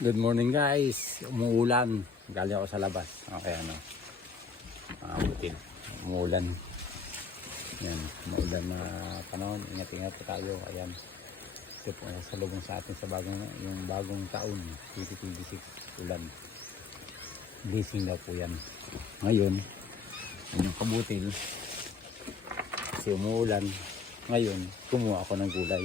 Good morning guys, umuulan. Galing ako sa labas. Okay, butil. Umuulan. Yan, umuulan na panahon. Ingat-ingat po tayo. Ayan. Ito po sa lubong sa atin sa yung bagong taon, 2026 ulan. Blessing daw po yan. Ngayon, yung kabutil. Kasi umuulan. Ngayon, kumuha ako ng gulay.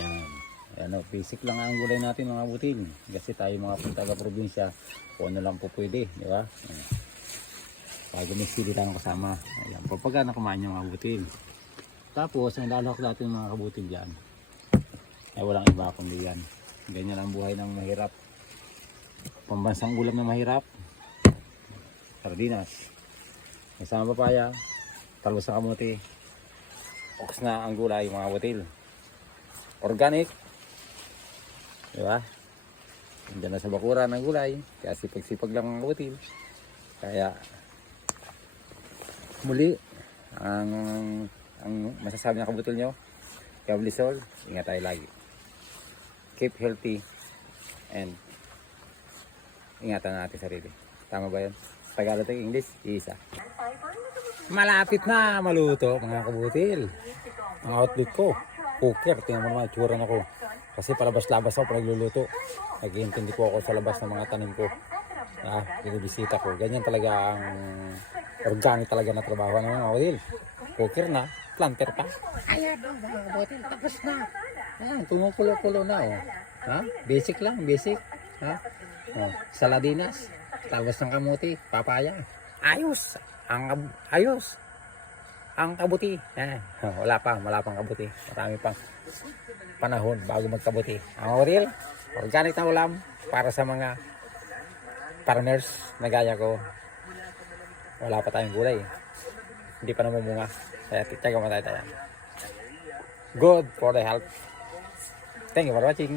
Ayan. Ano, basic lang ang gulay natin mga butil. Kasi tayo mga taga-probinsya, kung ano lang po pwede, di ba? Bago may sili lang kasama. Ayan, pagka na kumain yung mga butil. Tapos, ang lalak natin mga kabutil dyan, ay walang iba kundi yan. Ganyan ang buhay ng mahirap. Pambansang ulam na mahirap, sardinas. Kasama papaya, talbos na kamuti, oks na ang gulay mga butil. Organic. Diba? Diyan na sa bakuran ng gulay. Kaya sipag-sipag lang ang kabutil. Kaya muli ang masasabi ng kabutil nyo, Kablisol, ingat tayo lagi. Keep healthy and ingatan natin sarili. Tama ba yun? Tagalog at English, isa. Malapit na maluto mga kabutil. Ang outlet ko, cooker. Tingnan mo naman, tsura na ko. Kasi palabas-labas ako pag nagluluto. Nag-iintindi po ako sa labas ng mga tanim ko. Binibisita ko. Ganyan talaga ang organic talaga na trabaho ng mga kabutil. Cooker na, planter pa. Ayan mga kabutil, tapos na. Ayan, tumukulo-kulo na. Oh. Ha? Basic lang, basic. Ha? Oh, saladinas, talbos ng kamuti, papaya. Ayos! Ayos! Ang kabuti. Wala pang kabuti. Marami pang panahon bago magkabuti. Ang real, organic na ulam para sa mga farmers na gaya ko. Wala pa tayong gulay. Hindi pa namumunga. Kaya tityaga mo tayo. Good for the health. Thank you for watching.